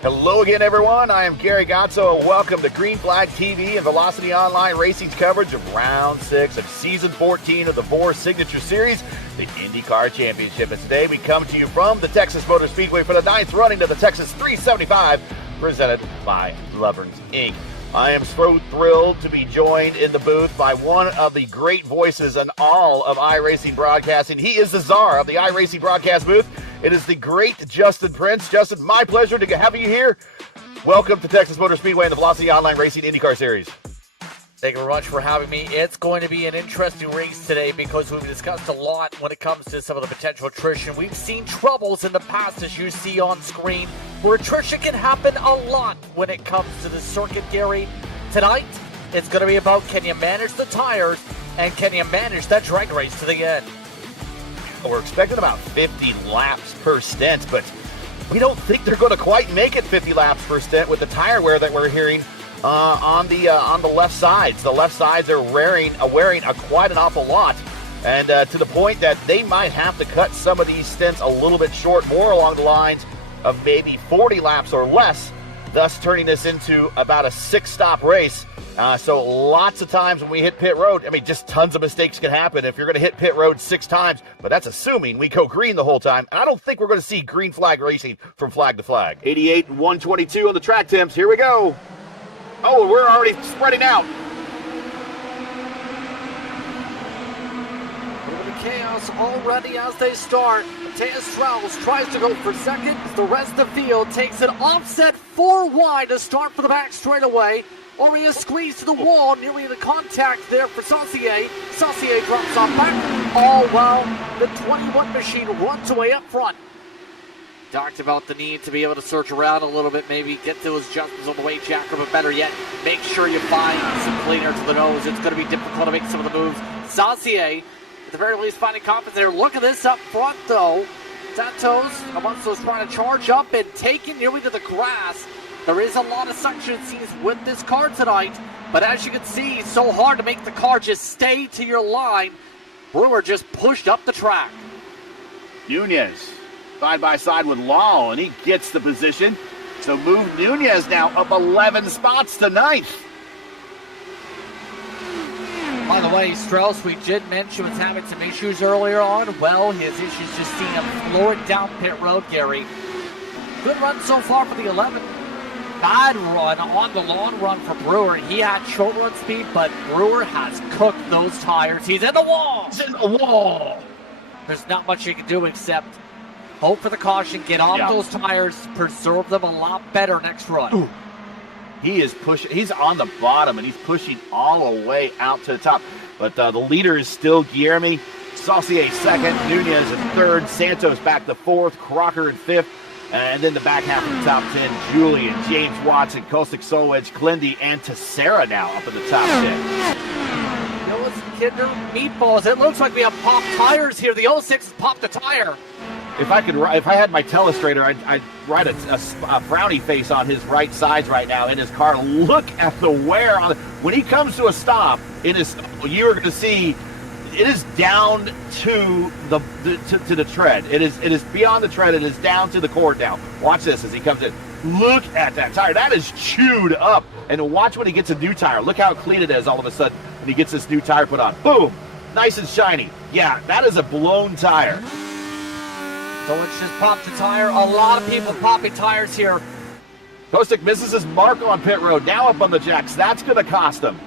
Hello again, everyone. I am Gary Godsoe. Welcome to Green Flag TV and Velocity Online Racing's coverage of Round 6 of Season 14 of the VOR Signature Series, the IndyCar Championship. And today we come to you from the Texas Motor Speedway for the 9th running of the Texas 375, presented by Loverns, Inc. I am so thrilled to be joined in the booth by one of the great voices in all of iRacing broadcasting. He is the czar of the iRacing broadcast booth. It is the great Justin Prince. Justin, my pleasure to have you here. Welcome to Texas Motor Speedway and the Velocity Online Racing IndyCar Series. Thank you very much for having me. It's going to be an interesting race today because we've discussed a lot when it comes to some of the potential attrition. We've seen troubles in the past, as you see on screen, where attrition can happen a lot when it comes to the circuit, Gary. Tonight, it's going to be about can you manage the tires and can you manage that drag race to the end. We're expecting about 50 laps per stint, but we don't think they're going to quite make it 50 laps per stint with the tire wear that we're hearing on the left sides. The left sides are wearing quite an awful lot, and to the point that they might have to cut some of these stints a little bit short, more along the lines of maybe 40 laps or less, thus turning this into about a 6-stop race. So lots of times when we hit pit road, just tons of mistakes can happen if you're going to hit pit road 6 times, but that's assuming we go green the whole time. And I don't think we're going to see green flag racing from flag to flag. 88 and 122 on the track temps. Here we go. Oh, we're already spreading out. The chaos already as they start. Mateus Strauss tries to go for second. The rest of the field takes an offset 4 wide to start for the back straightaway. Oriya squeezed to the wall, nearly the contact there for Saucier. Saucier drops off back. All while the 21 machine runs away up front. Talked about the need to be able to search around a little bit, maybe get those jumps on the way, Jacker, but better yet, make sure you find some cleaner to the nose. It's going to be difficult to make some of the moves. Saucier, at the very least, finding confidence there. Look at this up front, though. Santos, Alonso's trying to charge up and taking nearly to the grass. There is a lot of suction scenes with this car tonight, but as you can see, it's so hard to make the car just stay to your line. Brewer just pushed up the track. Nunez side by side with Law, and he gets the position to move Nunez now up 11 spots to 9th. By the way, Strauss, we did mention was having some issues earlier on. Well, his issues just seeing him flooring down pit road, Gary. Good run so far for the 11. Bad run on the long run for Brewer. He had short run speed, but Brewer has cooked those tires. He's in the wall. He's in the wall. There's not much you can do except hope for the caution, get off those tires, preserve them a lot better next run. Ooh. He is pushing. He's on the bottom, and he's pushing all the way out to the top. But the leader is still Guillermi. Saucier second, Nunez in third, Santos back to fourth, Crocker in fifth. And then the back half of the top 10, Julian, James Watson, Kostik Solwedge, Klindy, and Tessera now up in the top 10. You know what's Kinder? Meatballs. It looks like we have popped tires here. The 06 has popped a tire. If I had my telestrator, I'd write a frowny face on his right sides right now in his car. Look at the wear on it. When he comes to a stop, you're going to see it is down to the tread. It is beyond the tread. It is down to the cord now. Watch this as he comes in. Look at that tire. That is chewed up. And watch when he gets a new tire. Look how clean it is all of a sudden when he gets this new tire put on. Boom. Nice and shiny. Yeah, that is a blown tire. So it's just popped a tire. A lot of people popping tires here. Kostik misses his mark on pit road. Now up on the jacks. That's going to cost him.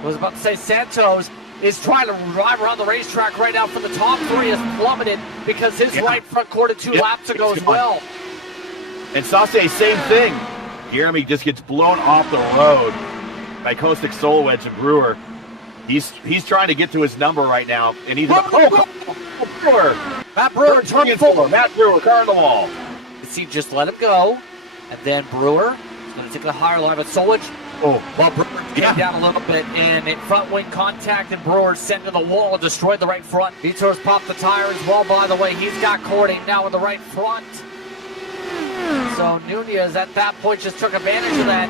I was about to say Santos is trying to drive around the racetrack right now from the top 3 has plummeted because his right front quarter 2 laps ago as well. And Saucier, same thing. Guillermi just gets blown off the road by Kostik Solwedge and Brewer. He's trying to get to his number right now, and he's Brewer. Matt Brewer turned forward. Matt Brewer, car on the wall. See, just let him go, and then Brewer is going to take the higher line, but Solwedge. Well, Brewer came down a little bit, and it front wing contact, and Brewer sent to the wall and destroyed the right front. Vitor's popped the tire as well, by the way. He's got Cordy now in the right front. So Nunez at that point just took advantage of that.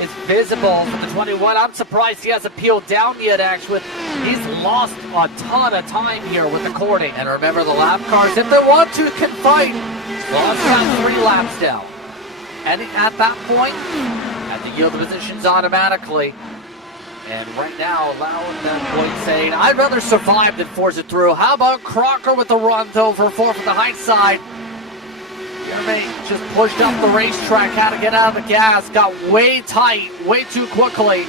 It's visible for the 21. I'm surprised he hasn't peeled down yet, actually. He's lost a ton of time here with the cording. And remember, the lap cars, if they want to, can fight. Well, it's got 3 laps now. heading at that point, had to yield the positions automatically. And right now, allowing that point saying, I'd rather survive than force it through. How about Crocker with the run, though, for 4 from the high side. Jeremy just pushed up the racetrack, had to get out of the gas, got way tight, way too quickly.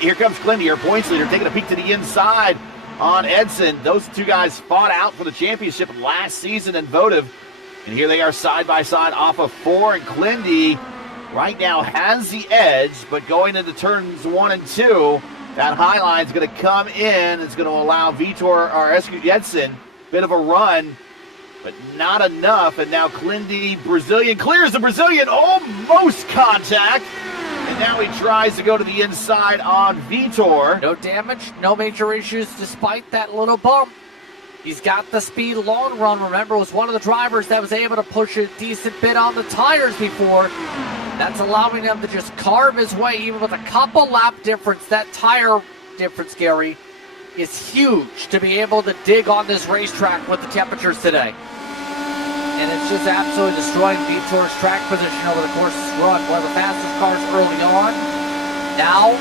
Here comes Clindy, your points leader, taking a peek to the inside on Edson. Those two guys fought out for the championship last season in Votive. And here they are side by side off of 4, and Clindy right now has the edge, but going into turns 1 and 2, that high line is going to come in. It's going to allow Edson a bit of a run, but not enough. And now Clindy, Brazilian, clears the Brazilian, almost contact. And now he tries to go to the inside on Vitor. No damage, no major issues despite that little bump. He's got the speed long run. Remember, was one of the drivers that was able to push a decent bit on the tires before. That's allowing him to just carve his way, even with a couple lap difference. That tire difference, Gary, is huge to be able to dig on this racetrack with the temperatures today. And it's just absolutely destroying Vitor's track position over the course of his run. One of the fastest cars early on. Now,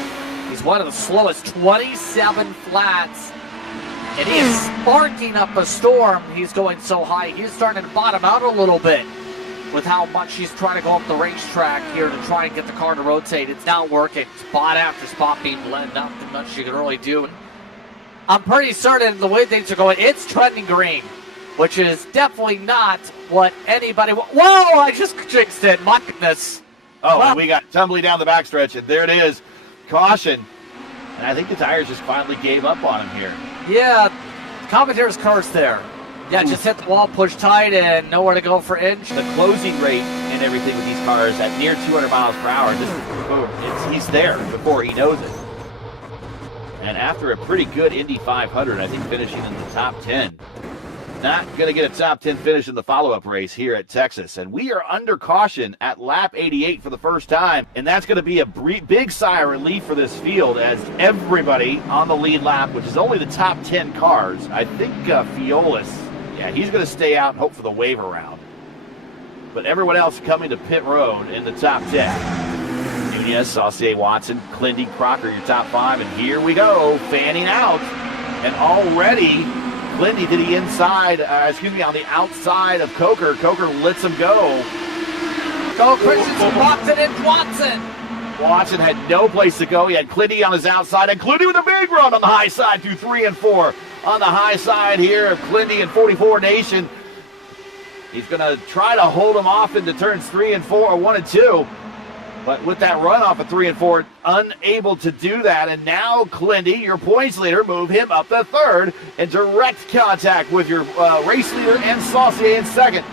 he's one of the slowest, 27 flats. And he is sparking up a storm. He's going so high. He's starting to bottom out a little bit with how much he's trying to go up the racetrack here to try and get the car to rotate. It's not working. Spot after spot being blended. Nothing much you can really do. I'm pretty certain the way things are going, it's trending green, which is definitely not what anybody... Whoa, I just jinxed it. My goodness. Oh, Wow. And we got tumbling down the backstretch, and there it is. Caution. And I think the tires just finally gave up on him here. Yeah, Commentators curse there. Yeah, just hit the wall, push tight, and nowhere to go for inch. The closing rate and everything with these cars at near 200 miles per hour, he's there before he knows it. And after a pretty good Indy 500, I think finishing in the top 10. Not going to get a top 10 finish in the follow-up race here at Texas. And we are under caution at lap 88 for the first time. And that's going to be a big sigh of relief for this field as everybody on the lead lap, which is only the top 10 cars. I think Fiolis, yeah, he's going to stay out and hope for the wave around. But everyone else coming to pit road in the top 10. Nunez, Saucier, Watson, Clindy, Crocker, your top 5. And here we go, fanning out. And already... Clindy to the inside, on the outside of Coker. Coker lets him go. Go Christensen, Watson, and Watson. Watson had no place to go. He had Clindy on his outside, and Clindy with a big run on the high side through 3 and 4. On the high side here of Clindy and 44 Nation. He's going to try to hold him off into turns 3 and 4, or 1 and 2. But with that runoff of 3 and 4, unable to do that. And now Clindy, your points leader, move him up to 3rd in direct contact with your race leader and Saucier in 2nd.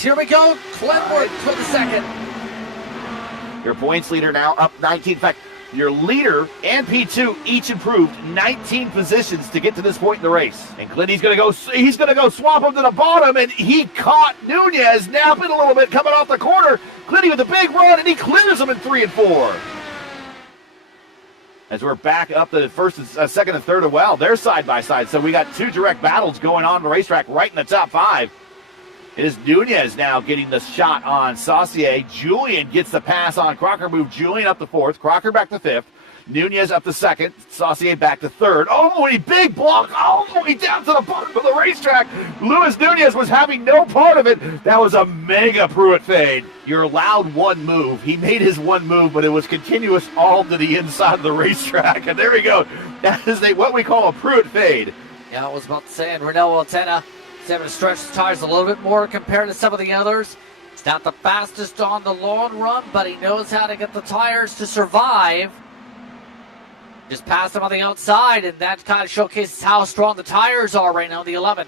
Here we go, Clinworth for the 2nd. Your points leader now up 19. In fact, your leader and P2 each improved 19 positions to get to this point in the race. And Clindy's going to go. He's going to go swap him to the bottom, and he caught Nunez napping a little bit coming off the corner. Clindy with a big run, and he clears him in 3 and 4. As we're back up to the 2nd and 3rd, well, they're side by side. So we got 2 direct battles going on the racetrack right in the top 5. It is Nunez now getting the shot on Saucier. Julian gets the pass on Crocker. Move Julian up to 4th. Crocker back to 5th. Nunez up to 2nd. Saucier back to 3rd. Oh, a big block all the way down to the bottom of the racetrack. Luis Nunez was having no part of it. That was a mega Pruitt fade. You're allowed one move. He made his one move, but it was continuous all to the inside of the racetrack. And there we go. That is what we call a Pruitt fade. Yeah, I was about to say, and Renell Altena is able to stretch the tires a little bit more compared to some of the others. He's not the fastest on the long run, but he knows how to get the tires to survive. Just passed him on the outside, and that kind of showcases how strong the tires are right now, the 11.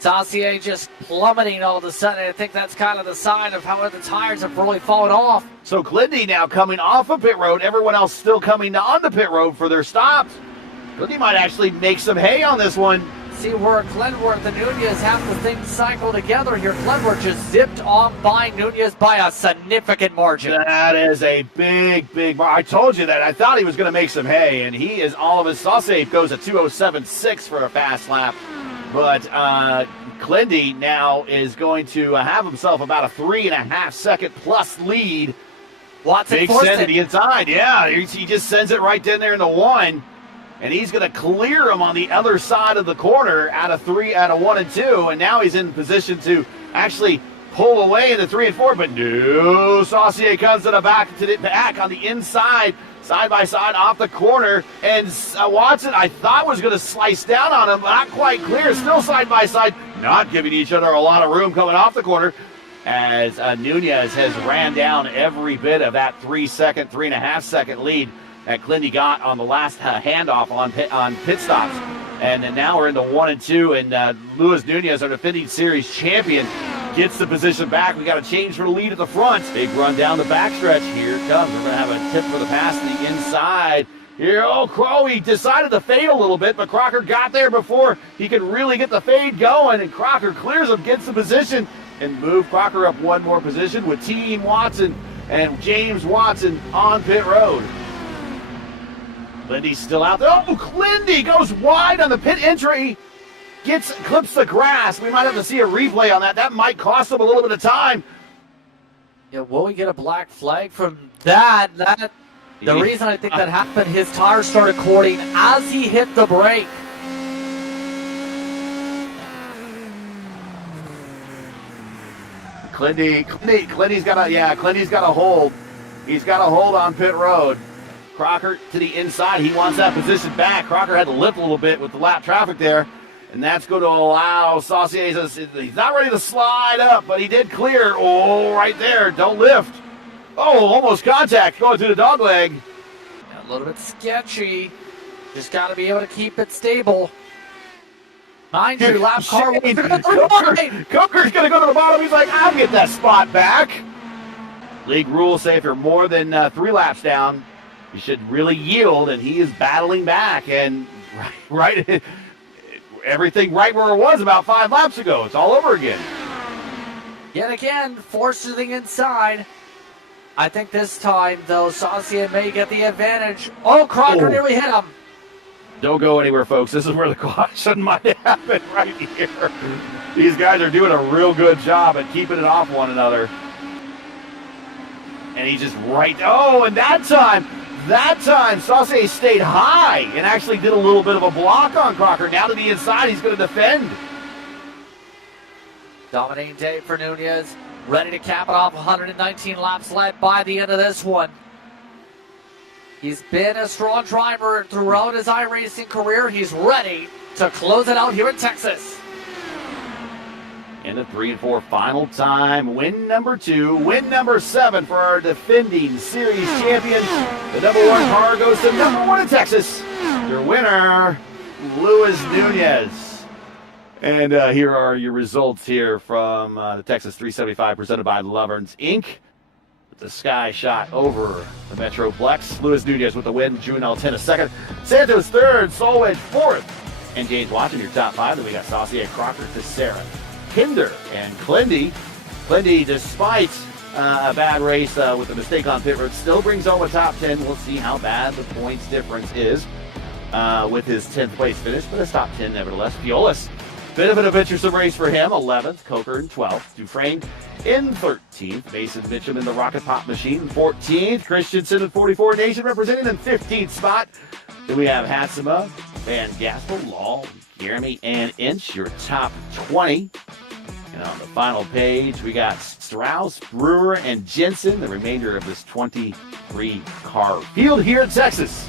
Saucier just plummeting all of a sudden. I think that's kind of the sign of how the tires have really fallen off. So Clindy now coming off of pit road. Everyone else still coming on the pit road for their stops. Clindy might actually make some hay on this one. See where Clenworth and Nunez have the thing cycle together here. Clenworth just zipped on by Nunez by a significant margin. That is a big margin. I told you that. I thought he was going to make some hay, and he is all of his. Saucier goes at 2:07.6 for a fast lap. But Clindy now is going to have himself about a 3.5 second plus lead. Watson Big forced send it. to the inside. Yeah, he just sends it right in there in the 1. And he's going to clear him on the other side of the corner out of 1 and 2. And now he's in position to actually pull away in the 3 and 4. But no, Saucier comes to the back on the inside, side by side off the corner. And Watson, I thought, was going to slice down on him, but not quite clear. Still side by side, not giving each other a lot of room coming off the corner, as Nunez has ran down every bit of that 3.5 second lead that Clindy got on the last handoff on pit stops. And then now we're into 1 and 2, and Luis Nunez, our defending series champion, gets the position back. We got to change for the lead at the front. Big run down the backstretch. Here it comes. We're going to have a tip for the pass to the inside. Here, Crowe decided to fade a little bit, but Crocker got there before he could really get the fade going, and Crocker clears him, gets the position, and move Crocker up one more position with Team Watson and James Watson on pit road. Clindy's still out there. Oh, Clindy goes wide on the pit entry. Clips the grass. We might have to see a replay on that. That might cost him a little bit of time. Yeah, will we get a black flag from that? The reason I think that happened, his tires started cording as he hit the brake. Clindy's got a hold. He's got a hold on pit road. Crocker to the inside. He wants that position back. Crocker had to lift a little bit with the lap traffic there, and that's going to allow Saucier. He's not ready to slide up, but he did clear. Oh, right there. Don't lift. Oh, almost contact going through the dog leg. A little bit sketchy. Just got to be able to keep it stable. Mind you, lap car. Coker's going to go to the bottom. He's like, I'll get that spot back. League rules say if you're more than 3 laps down, you should really yield, and he is battling back, and right everything right where it was about 5 laps ago. It's all over again. Yet again, forced to the inside. I think this time, though, Saucier may get the advantage. Oh, Crocker nearly hit him. Don't go anywhere, folks. This is where the caution might happen right here. These guys are doing a real good job at keeping it off one another. And he's just right. Oh, and that time, Saucier stayed high and actually did a little bit of a block on Crocker. Now to the inside, he's going to defend. Dominating day for Nunez. Ready to cap it off. 119 laps led by the end of this one. He's been a strong driver throughout his iRacing career. He's ready to close it out here in Texas. In the 3 and 4 final time, win number 2, win number 7 for our defending series champion. The number 1 car goes to number 1 in Texas. Your winner, Luis Nunez. And here are your results here from the Texas 375 presented by Loverns Inc. With the sky shot over the Metroplex. Luis Nunez with the win, June Altina second, Santos third, Solway fourth, and James Watson your top 5. Then we got Saucier, Crocker, Teixeira, Hinder, and Clindy. Clindy, despite a bad race with a mistake on pit road, still brings home a top 10. We'll see how bad the points difference is with his 10th place finish, but his top 10 nevertheless. Fiolis, bit of an adventuresome race for him, 11th. Coker in 12th. Dufresne in 13th. Mason Mitchum in the Rocket Pop Machine in 14th. Christensen in 44. Nation representing in 15th spot. Then we have Hatsima, Van Gaspel, Law, Jeremy, and Inch, your top 20. And on the final page, we got Strauss, Brewer, and Jensen, the remainder of this 23-car field here in Texas.